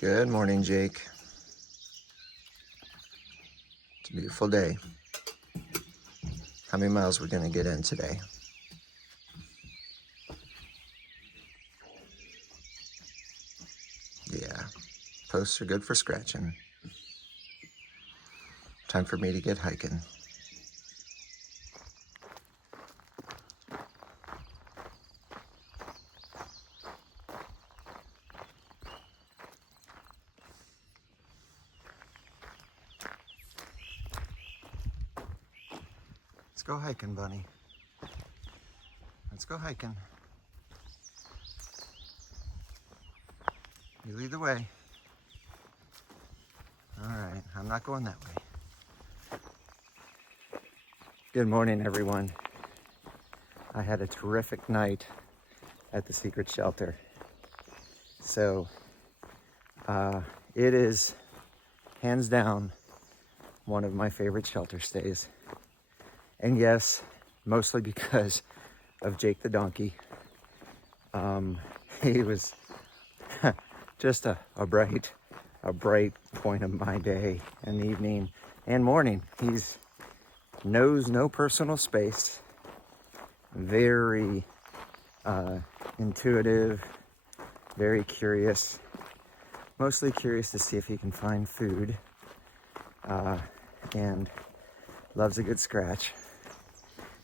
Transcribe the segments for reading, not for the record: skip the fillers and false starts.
Good morning, Jake. It's a beautiful day. How many miles we're gonna get in today? Yeah, posts are good for scratching. Time for me to get hiking. Let's go hiking, Bunny. Let's go hiking. You lead the way. All right, I'm not going that way. Good morning, everyone. I had a terrific night at the Secret Shelter. So it is hands down one of my favorite shelter stays. And yes, mostly because of Jake the donkey. He was just a bright point of my day and evening and morning. He's knows no personal space, very intuitive, very curious, mostly curious to see if he can find food, and loves a good scratch.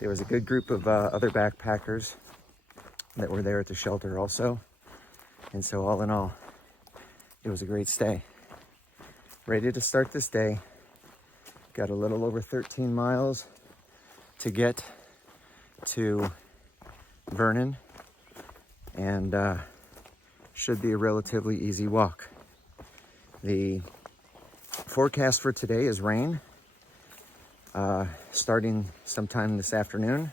There was a good group of other backpackers that were there at the shelter also. And so all in all, it was a great stay. Ready to start this day. Got a little over 13 miles to get to Vernon, and should be a relatively easy walk. The forecast for today is rain, starting sometime this afternoon.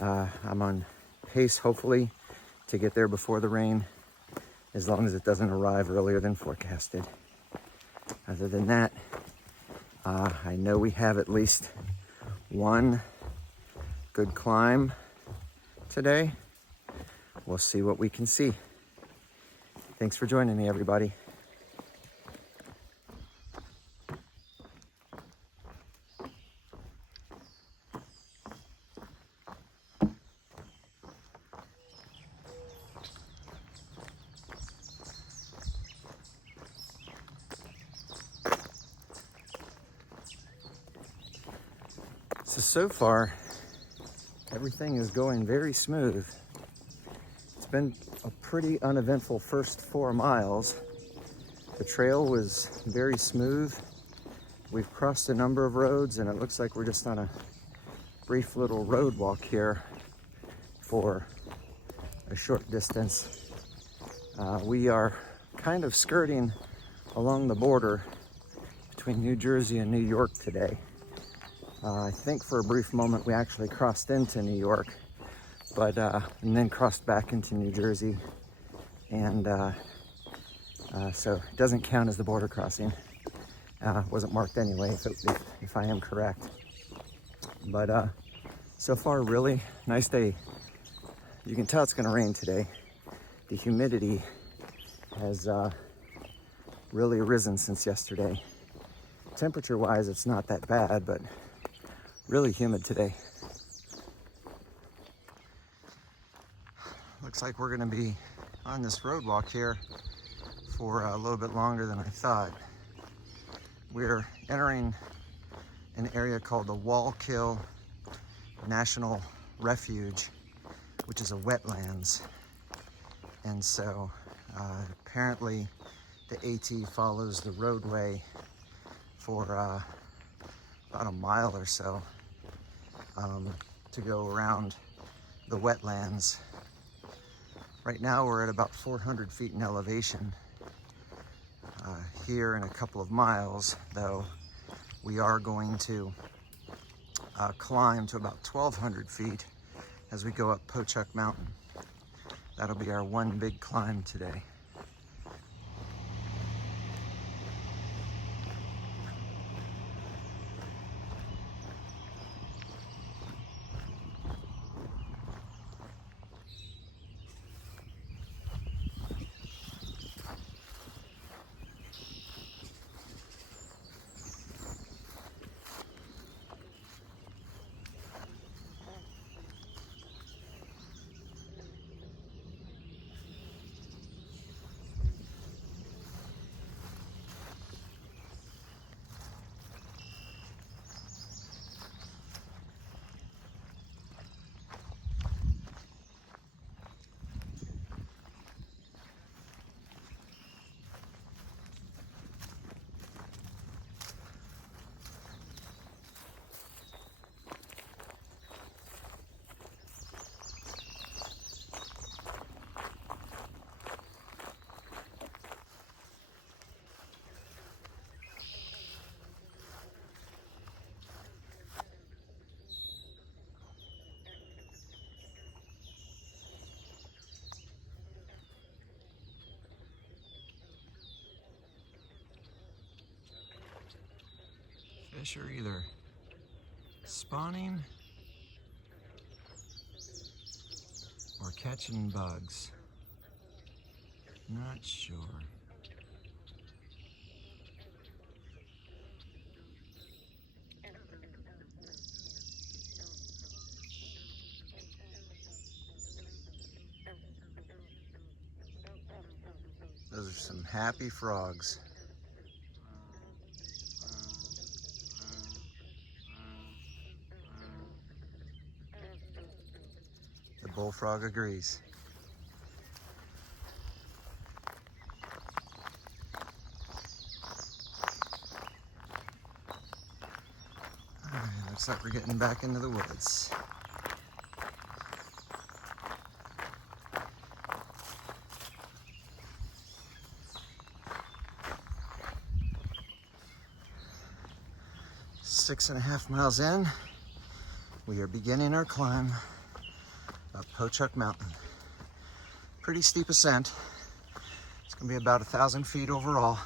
I'm on pace, hopefully, to get there before the rain, as long as it doesn't arrive earlier than forecasted. Other than that, I know we have at least one good climb today. We'll see what we can see. Thanks for joining me, everybody. So far, everything is going very smooth. It's been a pretty uneventful first 4 miles. The trail was very smooth. We've crossed a number of roads, and it looks like we're just on a brief little road walk here for a short distance. We are kind of skirting along the border between New Jersey and New York today. I think for a brief moment we actually crossed into New York, but and then crossed back into New Jersey, and so it doesn't count as the border crossing. Wasn't marked anyway, if I am correct. But so far, really nice day. You can tell it's going to rain today. The humidity has really risen since yesterday. Temperature-wise, it's not that bad, but really humid today. Looks like we're going to be on this road walk here for a little bit longer than I thought. We're entering an area called the Walkill National Refuge, which is a wetlands. And so apparently the AT follows the roadway for about a mile or so to go around the wetlands. Right now we're at about 400 feet in elevation. Here in a couple of miles, though, we are going to climb to about 1,200 feet as we go up Poachuk Mountain. That'll be our one big climb today. fish are either spawning or catching bugs. Not sure. Those are some happy frogs. The bullfrog agrees. All right, looks like we're getting back into the woods. Six and a half miles in, we are beginning our climb up Poachuk Mountain. Pretty steep ascent. It's gonna be about 1,000 feet overall.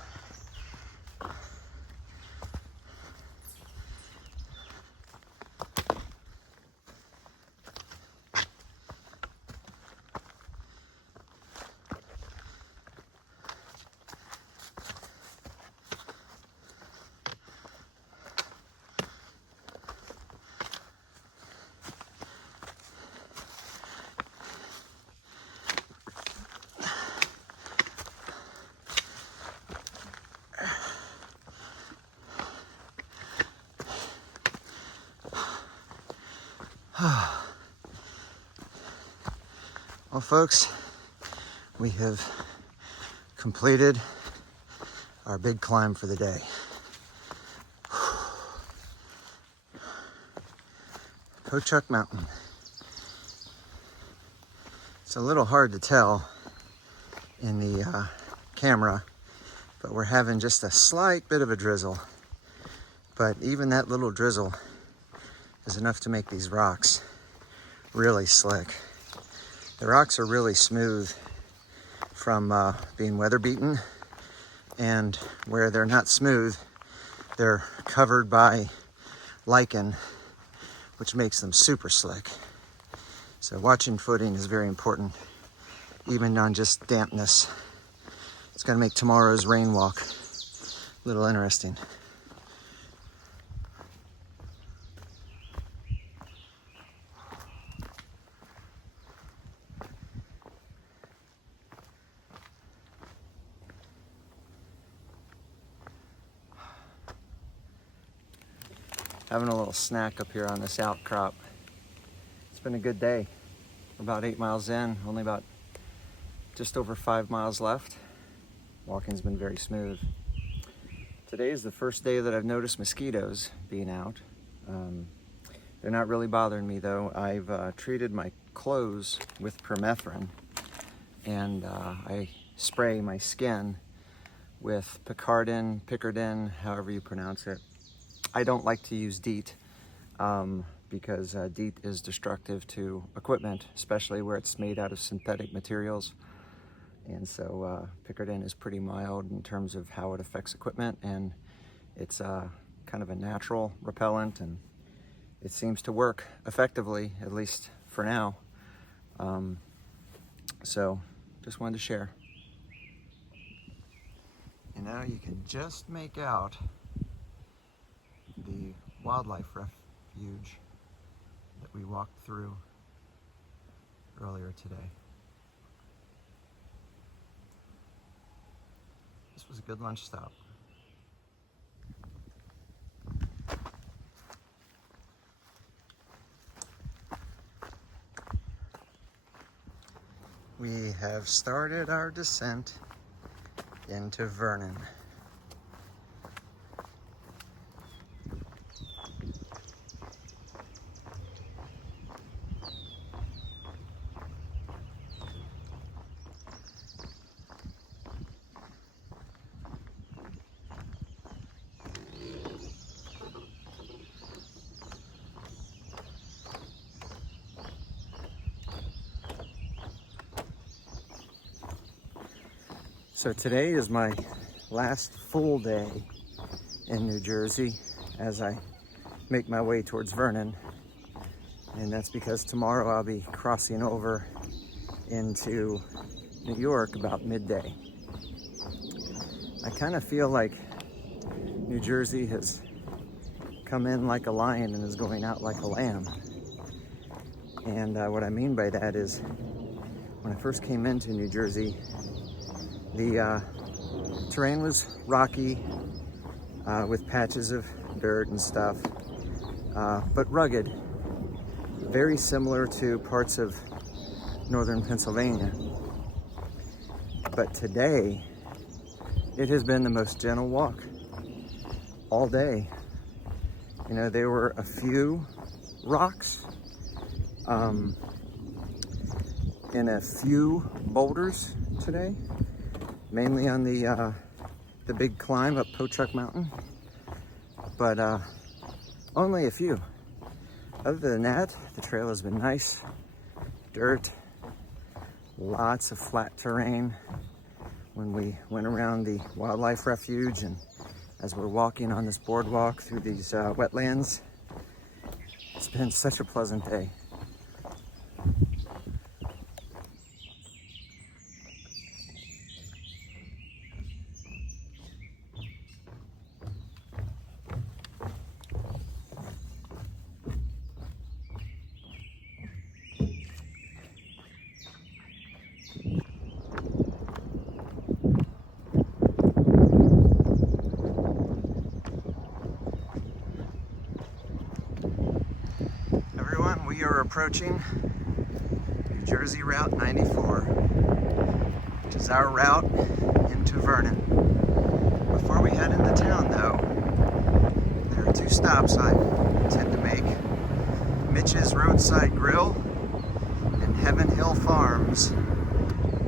Well, folks, we have completed our big climb for the day. Poachuk Mountain. It's a little hard to tell in the camera, but we're having just a slight bit of a drizzle. But even that little drizzle is enough to make these rocks really slick. The rocks are really smooth from being weather beaten, and where they're not smooth, they're covered by lichen, which makes them super slick. So watching footing is very important, even on just dampness. It's gonna make tomorrow's rain walk a little interesting. Having a little snack up here on this outcrop. It's been a good day. We're about 8 miles in, only about just over 5 miles left. Walking's been very smooth. Today is the first day that I've noticed mosquitoes being out. They're not really bothering me though. I've treated my clothes with permethrin, and I spray my skin with Picardin, however you pronounce it. I don't like to use DEET because DEET is destructive to equipment, especially where it's made out of synthetic materials. And so Picardin is pretty mild in terms of how it affects equipment, and it's kind of a natural repellent, and it seems to work effectively, at least for now. So just wanted to share. You know, you can just make out the wildlife refuge that we walked through earlier today. This was a good lunch stop. We have started our descent into Vernon. So today is my last full day in New Jersey as I make my way towards Vernon. And that's because tomorrow I'll be crossing over into New York about midday. I kind of feel like New Jersey has come in like a lion and is going out like a lamb. And what I mean by that is, when I first came into New Jersey, the terrain was rocky with patches of dirt and stuff, but rugged, very similar to parts of northern Pennsylvania. But today, it has been the most gentle walk all day. You know, there were a few rocks and a few boulders today, mainly on the big climb up Poachuk Mountain, but only a few. Other than that, the trail has been nice, dirt, lots of flat terrain. When we went around the wildlife refuge and as we're walking on this boardwalk through these wetlands, it's been such a pleasant day. We are approaching New Jersey Route 94, which is our route into Vernon. Before we head into town though, there are two stops I intend to make. Mitch's Roadside Grill and Heaven Hill Farms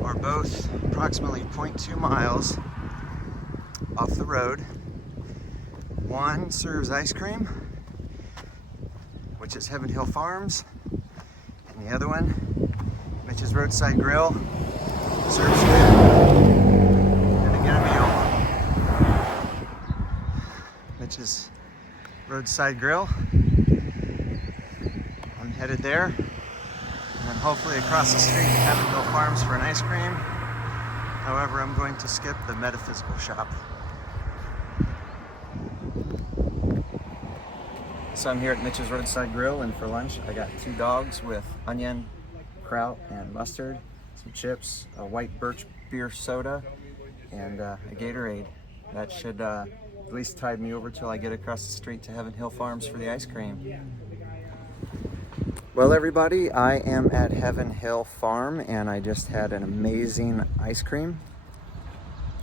are both approximately 0.2 miles off the road. One serves ice cream, which is Heaven Hill Farms, and the other one, Mitch's Roadside Grill, serves you and to get a meal. Mitch's Roadside Grill. I'm headed there, and then hopefully across the street to Heaven Hill Farms for an ice cream. However, I'm going to skip the metaphysical shop. So I'm here at Mitch's Roadside Grill, and for lunch I got 2 dogs with onion, kraut, and mustard, some chips, a white birch beer soda, and a Gatorade. That should at least tide me over till I get across the street to Heaven Hill Farms for the ice cream. Well everybody, I am at Heaven Hill Farm and I just had an amazing ice cream.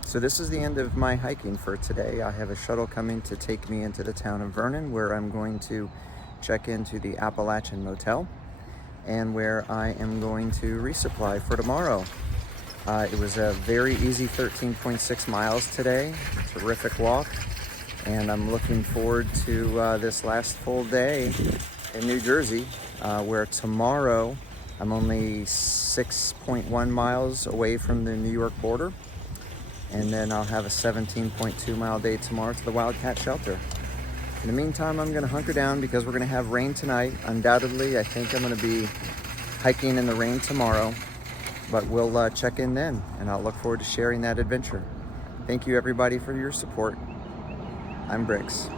So this is the end of my hiking for today. I have a shuttle coming to take me into the town of Vernon, where I'm going to check into the Appalachian Motel and where I am going to resupply for tomorrow. It was a very easy 13.6 miles today, terrific walk, and I'm looking forward to this last full day in New Jersey, where tomorrow I'm only 6.1 miles away from the New York border. And then I'll have a 17.2 mile day tomorrow to the Wildcat Shelter. In the meantime, I'm gonna hunker down because we're gonna have rain tonight. Undoubtedly, I think I'm gonna be hiking in the rain tomorrow, but we'll check in then, and I'll look forward to sharing that adventure. Thank you everybody for your support. I'm Briggs.